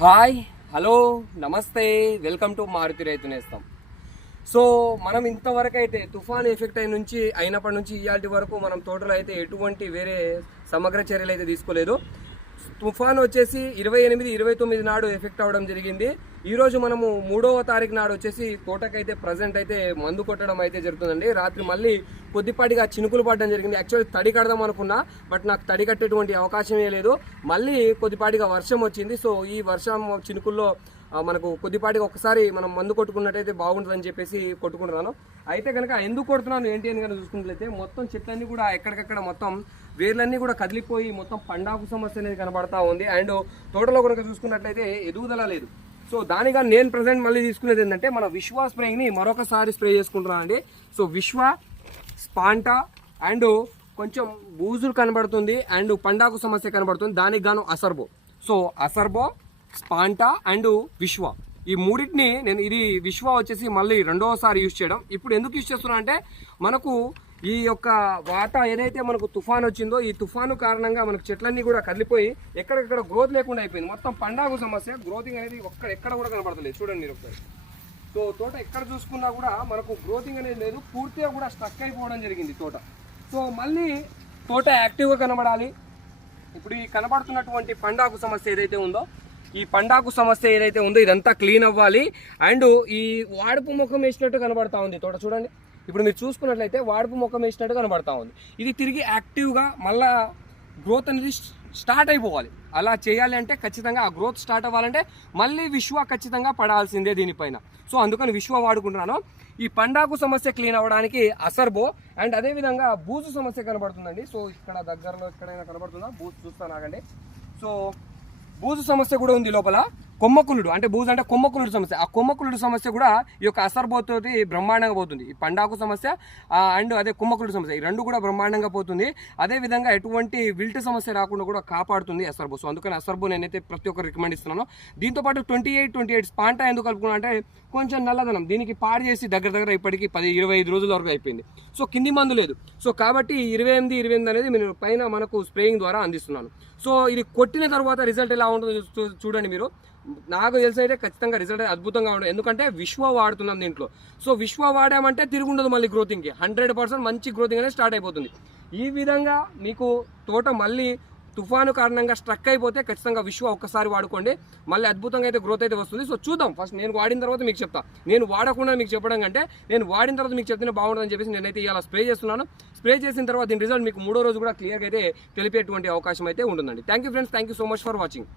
Hi hello నమస్తే welcome to Maruti రైతు నేస్తాం. సో మనం ఇంతవరకు అయితే తుఫాన్ ఎఫెక్ట్ అయిన నుంచి అయినప్పటి నుంచి ఇవాటి వరకు మనం తోటలో అయితే ఎటువంటి వేరే సమగ్ర చర్యలు అయితే తీసుకోలేదు. తుఫాన్ వచ్చేసి ఇరవై ఎనిమిది ఇరవై తొమ్మిది నాడు ఎఫెక్ట్ అవ్వడం జరిగింది. ఈరోజు మనము మూడవ తారీఖు నాడు వచ్చేసి తోటకైతే ప్రజెంట్ అయితే మందు కొట్టడం అయితే జరుగుతుందండి. రాత్రి మళ్ళీ కొద్దిపాటిగా చినుకులు పడడం జరిగింది. యాక్చువల్లీ తడి కడదాం అనుకున్నా బట్ నాకు తడి కట్టేటువంటి అవకాశమే లేదు. మళ్ళీ కొద్దిపాటిగా వర్షం వచ్చింది. సో ఈ వర్షం చినుకుల్లో మనకు కొద్దిపాటికి ఒకసారి మనం మందు కొట్టుకున్నట్టయితే బాగుంటుందని చెప్పేసి కొట్టుకుంటున్నాను. అయితే కనుక ఎందుకు కొడుతున్నాను ఏంటి అని కనుక చూసుకున్నట్లయితే మొత్తం చెట్లన్నీ కూడా ఎక్కడికక్కడ మొత్తం వేర్లన్నీ కూడా కదిలిపోయి మొత్తం పండాకు సమస్య అనేది కనబడతా ఉంది. అండ్ తోటలో కనుక చూసుకున్నట్లయితే ఎదుగుదల లేదు. సో దానిగా నేను ప్రజెంట్ మళ్ళీ తీసుకునేది ఏంటంటే మన విశ్వ స్ప్రేయింగ్ని మరొకసారి స్ప్రే చేసుకుంటున్నాను అండి. సో విశ్వ స్పాంటా అండ్ కొంచెం బూజులు కనబడుతుంది అండ్ పండాకు సమస్య కనబడుతుంది. దానికి గాను అసర్బో. సో అసర్బో స్పాంటా అండ్ విశ్వ. ఈ మూడింటిని నేను ఇది విశ్వ వచ్చేసి మళ్ళీ రెండవసారి యూజ్ చేయడం. ఇప్పుడు ఎందుకు యూజ్ చేస్తున్నా అంటే మనకు ఈ యొక్క వాత ఏదైతే మనకు తుఫాన్ వచ్చిందో ఈ తుఫాను కారణంగా మనకు చెట్లన్నీ కూడా కదిలిపోయి ఎక్కడెక్కడ గ్రోత్ లేకుండా అయిపోయింది. మొత్తం పండాగు సమస్య. గ్రోతింగ్ అనేది ఒక్కడ ఎక్కడ కూడా కనబడతలేదు. చూడండి మీరు ఒకసారి. సో తోట ఎక్కడ చూసుకున్నా కూడా మనకు గ్రోతింగ్ అనేది లేదు. పూర్తిగా కూడా స్ట్రక్ అయిపోవడం జరిగింది తోట. సో మళ్ళీ తోట యాక్టివ్గా కనబడాలి. ఇప్పుడు ఈ కనబడుతున్నటువంటి పండాకు సమస్య ఏదైతే ఉందో ఈ పండాకు సమస్య ఏదైతే ఉందో ఇదంతా క్లీన్ అవ్వాలి. అండ్ ఈ వాడుపు ముఖం వేసినట్టు కనబడతా ఉంది. తోట చూడండి. ఇప్పుడు మీరు చూసుకున్నట్లయితే వాడుపు ముఖం వేసినట్టు కనబడతా ఉంది. ఇది తిరిగి యాక్టివ్గా మళ్ళా గ్రోత్ అనేది స్టార్ట్ అయిపోవాలి. అలా చేయాలి అంటే ఖచ్చితంగా ఆ గ్రోత్ స్టార్ట్ అవ్వాలంటే మళ్ళీ విశ్వ ఖచ్చితంగా పడాల్సిందే దీనిపైన. సో అందుకని విశ్వ వాడుకుంటున్నాను. ఈ పండాకు సమస్య క్లీన్ అవ్వడానికి అసర్బో అండ్ అదేవిధంగా బూజు సమస్య కనబడుతుందండి. సో ఇక్కడ దగ్గరలో ఎక్కడైనా కనబడుతుందా? బూజు చూస్తాను ఆగండి. సో బూజు సమస్య కూడా ఉంది లోపల. కొమ్మకులుడు అంటే బూజు అంటే కొమ్మకులుడు సమస్య. ఆ కొమ్మకులుడు సమస్య కూడా ఈ యొక్క అసర్బోతోటి బ్రహ్మాండంగా పోతుంది. ఈ పండాకు సమస్య అండ్ అదే కొమ్మకులుడు సమస్య. ఈ రెండు కూడా బ్రహ్మాండంగా పోతుంది. అదే విధంగా ఎటువంటి విల్ట్ సమస్య రాకుండా కూడా కాపాడుతుంది అసర్బో. సో అందుకని అసర్బో నేనైతే ప్రతి ఒక్కరు రికమెండ్ ఇస్తున్నాను దీంతో పాటు ట్వంటీ ఎయిట్ ట్వంటీ ఎయిట్ స్పాంటా ఎందుకు కలుపుకున్నా అంటే కొంచెం నల్లదనం దీనికి పాడు చేసి దగ్గర దగ్గర ఇప్పటికి పది ఇరవై ఐదు రోజుల వరకు అయిపోయింది. సో కింది మందు లేదు. సో కాబట్టి ఇరవై ఎనిమిది ఇరవై ఎనిమిది అనేది నేను పైన మనకు స్ప్రేయింగ్ ద్వారా అందిస్తున్నాను. సో ఇది కొట్టిన తర్వాత రిజల్ట్ ఎలా ఉంటుందో చూ- చూడండి మీరు. నాకు తెలిసి అయితే ఖచ్చితంగా రిజల్ట్ అద్భుతంగా ఉండదు ఎందుకంటే విశ్వ వాడుతున్నాం దీంట్లో. సో విశ్వ వాడామంటే తిరుగుండదు మళ్ళీ గ్రోతింగ్కి హండ్రెడ్ పర్సెంట్ మంచి గ్రోతింగ్ అనేది స్టార్ట్ అయిపోతుంది. ఈ విధంగా మీకు తోట మళ్ళీ తుఫాను కారణంగా స్ట్రక్ అయిపోతే ఖచ్చితంగా విశ్వ ఒక్కసారి వాడుకోండి. మళ్ళీ అద్భుతంగా అయితే గ్రోత్ అయితే వస్తుంది. సో చూద్దాం. ఫస్ట్ నేను వాడిన తర్వాత మీకు చెప్తా. నేను వాడకుండా మీకు చెప్పడం కంటే నేను వాడిన తర్వాత మీకు చెప్తే బాగుంటుందని చెప్పేసి నేనైతే ఇలా స్ప్రే చేస్తున్నాను. స్ప్రే చేసిన తర్వాత దీని రిజల్ట్ మీకు మూడో రోజు కూడా క్లియర్గా అయితే తెలిపేటువంటి అవకాశం అయితే ఉంటుందండి. Thank you friends thank so much for watching